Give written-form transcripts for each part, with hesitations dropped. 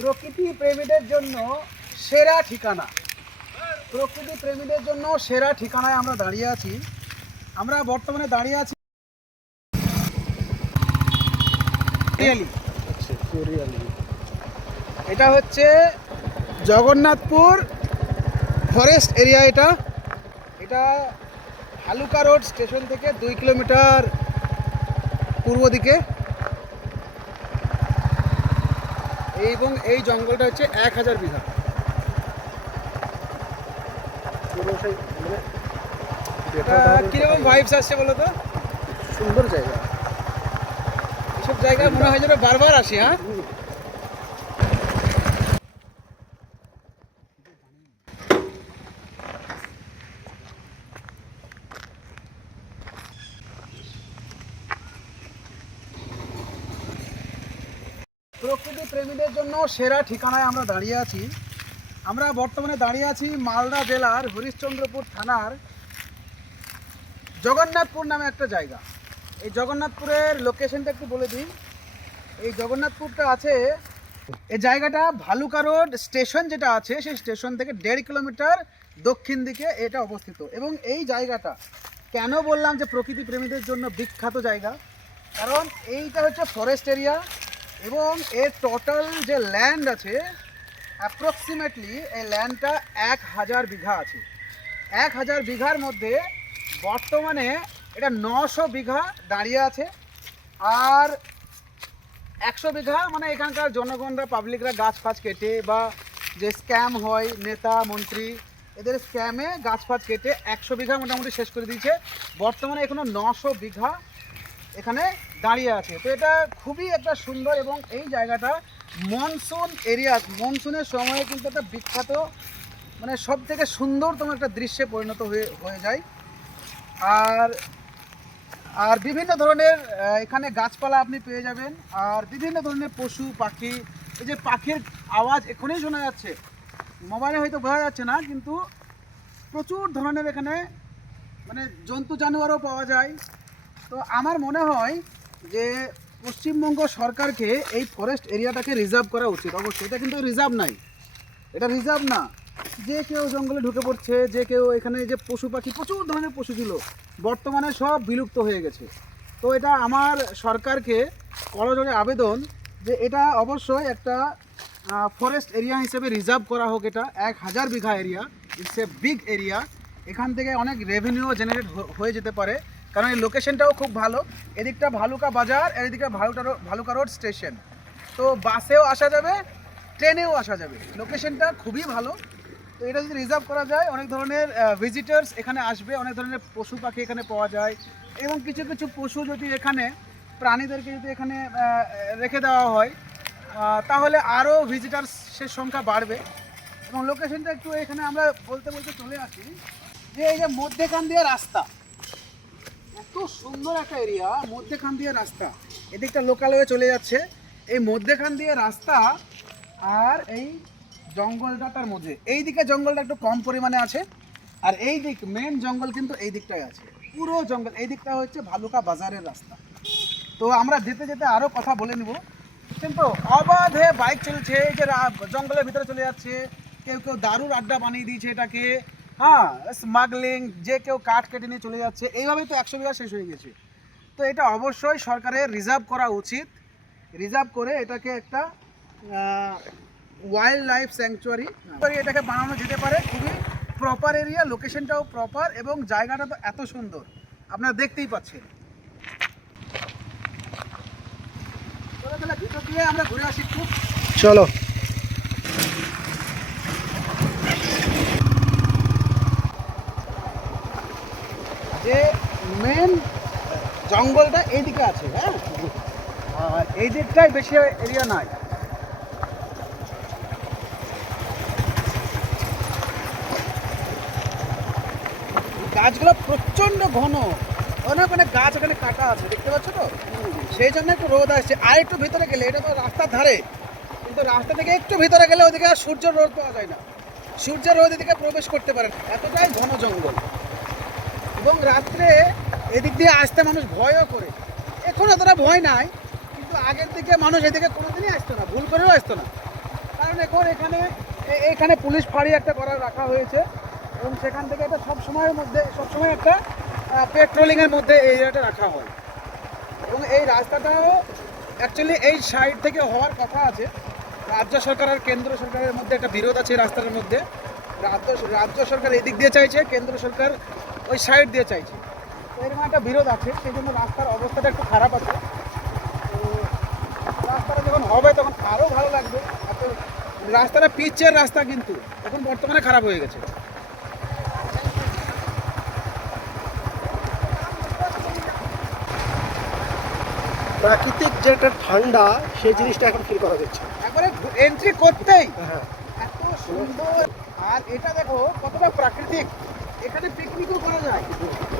প্রকৃতি প্রেমীদের জন্য সেরা ঠিকানা। প্রকৃতি প্রেমীদের জন্য সেরা ঠিকানায় আমরা দাঁড়িয়ে আছি। আমরা বর্তমানে দাঁড়িয়ে আছি এটা হচ্ছে জগন্নাথপুর ফরেস্ট এরিয়া। এটা হালুকা রোড স্টেশন থেকে 2 কিলোমিটার পূর্ব দিকে, এবং এই জঙ্গলটা হচ্ছে 1000 বিঘা। কিরকম ভাইবস আসছে বলো তো? সুন্দর জায়গা, এসব জায়গায় মনে হয় যেন বারবার আসি। হ্যাঁ, প্রকৃতি প্রেমীদের জন্য সেরা ঠিকানায় আমরা দাঁড়িয়ে আছি। আমরা বর্তমানে দাঁড়িয়ে আছি মালদা জেলার হরিশ্চন্দ্রপুর থানার জগন্নাথপুর নামে একটা জায়গা। এই জগন্নাথপুরের লোকেশনটা একটু বলে দিই। এই জগন্নাথপুরটা আছে, এই জায়গাটা ভালুকা রোড স্টেশন যেটা আছে সেই স্টেশন থেকে 1.5 কিলোমিটার দক্ষিণ দিকে এটা অবস্থিত। এবং এই জায়গাটা কেন বললাম যে প্রকৃতি প্রেমীদের জন্য বিখ্যাত জায়গা, কারণ এইটা হচ্ছে ফরেস্ট এরিয়া এবং এর টোটাল যে ল্যান্ড আছে অ্যাপ্রক্সিমেটলি এই ল্যান্ডটা 1000 বিঘা আছে। 1000 বিঘার মধ্যে বর্তমানে এটা 900 বিঘা দাঁড়িয়ে আছে। আর 100 বিঘা মানে এখানকার জনগণরা, পাবলিকরা গাছ ফাছ কেটে বা যে স্ক্যাম হয় নেতা মন্ত্রী এদের স্ক্যামে গাছ ফাছ কেটে 100 বিঘা মোটামুটি শেষ করে দিয়েছে। বর্তমানে এখনো 900 বিঘা এখানে দাঁড়িয়ে আছে। তো এটা খুবই একটা সুন্দর, এবং এই জায়গাটা মনসুন এরিয়া, মনসুনের সময়ে কিন্তু একটা বিখ্যাত মানে সব থেকে সুন্দরতম একটা দৃশ্যে পরিণত হয়ে যায়। আর বিভিন্ন ধরনের এখানে গাছপালা আপনি পেয়ে যাবেন, আর বিভিন্ন ধরনের পশু পাখি। এই যে পাখির আওয়াজ এখনই শোনা যাচ্ছে, মোবাইলে হয়তো বোঝা যাচ্ছে না, কিন্তু প্রচুর ধরনের এখানে মানে জন্তু জানোয়ারও পাওয়া যায়। তো আমার মনে হয় যে পশ্চিমবঙ্গ সরকারকে এই ফরেস্ট এরিয়াটাকে রিজার্ভ করা উচিত। অবশ্যই এটা কিন্তু রিজার্ভ নাই, এটা রিজার্ভ না। যে কেউ জঙ্গলে ঢুকে পড়ছে, যে কেউ এখানে যে পশু পাখি, প্রচুর ধরনের পশু ছিল, বর্তমানে সব বিলুপ্ত হয়ে গেছে। তো এটা আমার সরকারকে করজোড়ে আবেদন যে এটা অবশ্যই একটা ফরেস্ট এরিয়া হিসেবে রিজার্ভ করা হোক। এটা 1000 বিঘা area, it's a big area. এখান থেকে অনেক রেভিনিউ জেনারেট হয়ে যেতে পারে, কারণ এই লোকেশনটাও খুব ভালো। এদিকটা ভালুকা বাজার, এদিকে ভালুকা রোড স্টেশন। তো বাসেও আসা যাবে, ট্রেনেও আসা যাবে, লোকেশনটা খুবই ভালো। তো এটা যদি রিজার্ভ করা যায়, অনেক ধরনের ভিজিটার্স এখানে আসবে, অনেক ধরনের পশু পাখি এখানে পাওয়া যায়। এবং কিছু কিছু পশু যদি এখানে, প্রাণীদেরকে যদি এখানে রেখে দেওয়া হয়, তাহলে আরও ভিজিটার্সের সংখ্যা বাড়বে। এবং লোকেশনটা একটু এখানে আমরা বলতে বলতে চলে আসি যে এই যে মধ্যেখান দিয়ে রাস্তা, এত সুন্দর একটা এরিয়া, মধ্যেখান দিয়ে রাস্তা, এদিকটা লোকাল হয়ে চলে যাচ্ছে, এই মধ্যেখান দিয়ে রাস্তা। আর এই জঙ্গলটা তার মধ্যে, এই দিকে জঙ্গলটা একটু কম পরিমাণে আছে, আর এই দিক মেন জঙ্গল কিন্তু এই দিকটাই আছে, পুরো জঙ্গল। এই দিকটা হচ্ছে ভালুকা বাজারের রাস্তা। তো আমরা যেতে যেতে আরও কথা বলে নিব। কিন্তু অবাধে বাইক চলছে, এই যে জঙ্গলের ভিতরে চলে যাচ্ছে, কেউ কেউ দারুর আড্ডা বানিয়ে দিয়েছে এটাকে, হ্যাঁ, স্মাগলিং, যে কেউ কাঠ কেটে নিয়ে চলে যাচ্ছে, এইভাবেই তো 100 বিঘা শেষ হয়ে গেছে। তো এটা অবশ্যই সরকারের রিজার্ভ করা উচিত। রিজার্ভ করে এটাকে একটা ওয়াইল্ড লাইফ স্যাংচুয়ারি এটাকে বানানো যেতে পারে। খুবই প্রপার এরিয়া, লোকেশনটাও প্রপার, এবং জায়গাটা তো এত সুন্দর আপনারা দেখতেই পাচ্ছেন। ভিতর দিয়ে আমরা ঘুরে আসি একটু, চলো। যে মেন জঙ্গলটা এইদিকে আছে, হ্যাঁ, আর এই দিকটাই বেশি এরিয়া নাই। গাছগুলো প্রচণ্ড ঘন, অনেক অনেক গাছ এখানে কাটা আছে, দেখতে পাচ্ছ তো, সেই জন্য একটু রোদ আসছে। আর একটু ভিতরে গেলে, এটা তো রাস্তার ধারে, কিন্তু রাস্তা থেকে একটু ভিতরে গেলে ওদিকে আর সূর্যের রোদ পাওয়া যায় না, সূর্যের রোদ এদিকে প্রবেশ করতে পারে না, এতটাই ঘন জঙ্গল। এবং রাত্রে এদিক দিয়ে আসতে মানুষ ভয়ও করে। এখন অতটা ভয় নাই, কিন্তু আগের দিকে মানুষ এদিকে কোনোদিনই আসতো না, ভুল করেও আসতো না। কারণ এখন এখানে পুলিশ ফাঁড়ি একটা রাখা হয়েছে এবং সেখান থেকে এটা সবসময় একটা পেট্রোলিংয়ের মধ্যে এই এরিয়াটা রাখা হয়। এবং এই রাস্তাটাও অ্যাকচুয়ালি এই সাইড থেকে হওয়ার কথা আছে। রাজ্য সরকার আর কেন্দ্র সরকারের মধ্যে একটা বিরোধ আছে এই রাস্তাটার মধ্যে। রাজ্য সরকার এদিক দিয়ে চাইছে, কেন্দ্র সরকার ওই সাইড দিয়ে চাইছে। তো এরকম একটা বিরোধ আছে, সেই জন্য রাস্তার অবস্থাটা একটু খারাপ আছে। তো রাস্তাটা যখন হবে তখন আরও ভালো লাগবে। রাস্তাটা পিচের রাস্তা কিন্তু এখন বর্তমানে খারাপ হয়ে গেছে। প্রাকৃতিক যে একটা ঠান্ডা সেই জিনিসটা এখন ফিল করা যাচ্ছে। একবারে এন্ট্রি করতেই হ্যাঁ, এত সুন্দর, আর এটা দেখো কতটা প্রাকৃতিক, এখানে পিকনিকও করা যায়।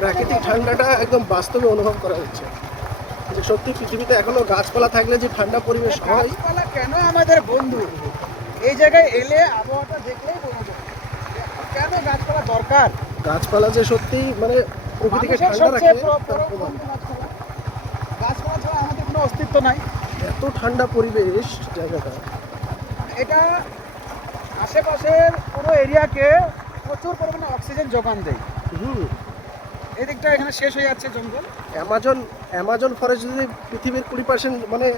প্রাকৃতিক ঠান্ডাটা একদম বাস্তবে অনুভব করা যাচ্ছে, যে সত্যি পৃথিবীতে এখনো গাছপালা থাকলে যে ঠান্ডা পরিবেশ হয়। গাছপালা কেন আমাদের বন্ধু, এই জায়গায় এলে আবহাওয়াটা দেখলেই বোঝা যায় কেন গাছপালা দরকার। গাছপালা যে সত্যি মানে প্রকৃতিকে মানুষের ঠান্ডা সবচেয়ে রাখে তার প্রমাণ। গাছপালা। গাছপালা ছাড়া আমাদের কোনো অস্তিত্ব নাই। এত ঠান্ডা পরিবেশ জায়গাটা। এটা আশেপাশের পুরো এরিয়াকে প্রচুর পরিমাণে অক্সিজেন যোগান দেয়। এদিকটা এখানে শেষ হয়ে যাচ্ছে জঙ্গল। অ্যামাজন ফরেস্ট যদি পৃথিবীর 20% মানে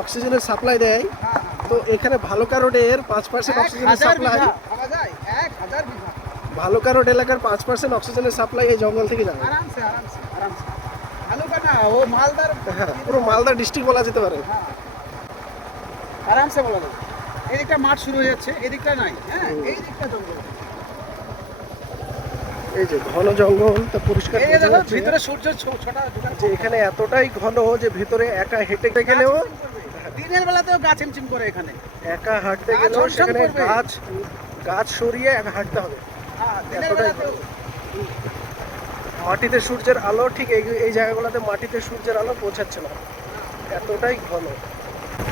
অক্সিজেনের সাপ্লাই দেয়, হ্যাঁ, তো এখানে ভালুকা রোডের 5% অক্সিজেনের সাপ্লাই, 1000 বিঘা ভালুকা রোড এলাকার 5% অক্সিজেনের সাপ্লাই এই জঙ্গল থেকে যাবে। আরামসে। ভালুকা না, ও মালদার। হ্যাঁ, পুরো মালদা ডিস্ট্রিক্ট বলা যেতে পারে। হ্যাঁ, আরামসে বলা যাবে। এদিকটা মাঠ শুরু হয়ে যাচ্ছে, এদিকটা নাই। হ্যাঁ, এই দিকটা জঙ্গল। এই যে ঘন জঙ্গল, তা পরিষ্কার এই বোঝা দেখো যাচ্ছে ভিতরে সূর্য ছোটা যে এখানে এতটাই ঘন যে ভিতরে একা হেঁটে গেলেও, দিনের বেলাতেও গাছ হিমচিম করে এখানে। একা হাঁটতে গাছ গেলেও ঝমঝম সেখানে করবে। গাছ সরিয়ে একা হাঁটতে হবে। হ্যাঁ, দিনের এতটাই বেলাতেও। মাটিতে সূর্যের আলো ঠিক এই জায়গাগুলোতে মাটিতে সূর্যের আলো পৌঁছাচ্ছে না, এতটাই ঘন।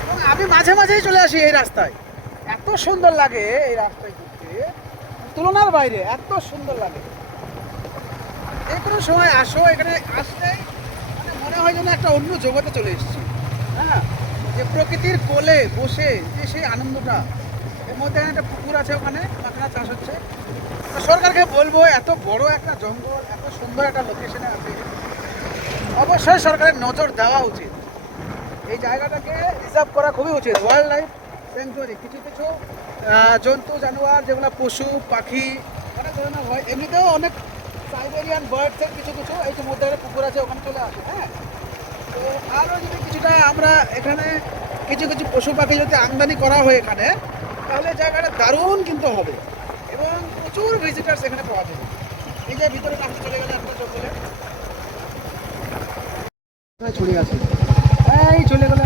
এবং আমি মাঝে মাঝেই চলে আসি এই রাস্তায়, এত সুন্দর লাগে এই রাস্তায় ঘুরতে, তুলনার বাইরে এত সুন্দর লাগে। যে কোনো সময় আসো, এখানে আসলেই মানে মনে হয় যেন একটা অন্য জগতে চলে এসেছি। হ্যাঁ, যে প্রকৃতির কোলে বসে যে সেই আনন্দটা। এর মধ্যে একটা পুকুর আছে, ওখানে মাখনা চাষ হচ্ছে। তো সরকারকে বলবো, এত বড় একটা জঙ্গল এত সুন্দর একটা লোকেশনে আছে, অবশ্যই সরকারের নজর দেওয়া উচিত। এই জায়গাটাকে রিজার্ভ করা খুবই উচিত। ওয়াইল্ড লাইফ স্যাংচুয়ারি, কিছু জন্তু জানোয়ার যেগুলো পশু পাখি অনেক ধরনের হয়, এমনিতেও অনেক সাইবেরিয়ান বার্ডসের কিছু এই যে মধ্যে একটা পুকুর আছে, ওখানে চলে আসে। হ্যাঁ, তো আরও যদি কিছুটা আমরা এখানে কিছু পশু পাখি যদি আমদানি করা হয় এখানে, তাহলে জায়গাটা দারুণ কিন্তু হবে এবং প্রচুর ভিজিটার্স এখানে পাওয়া যাবে। এই যে ভিতরে কাছে চলে গেলে একটা জঙ্গলে ছড়িয়ে আছে, এই চলে গেলে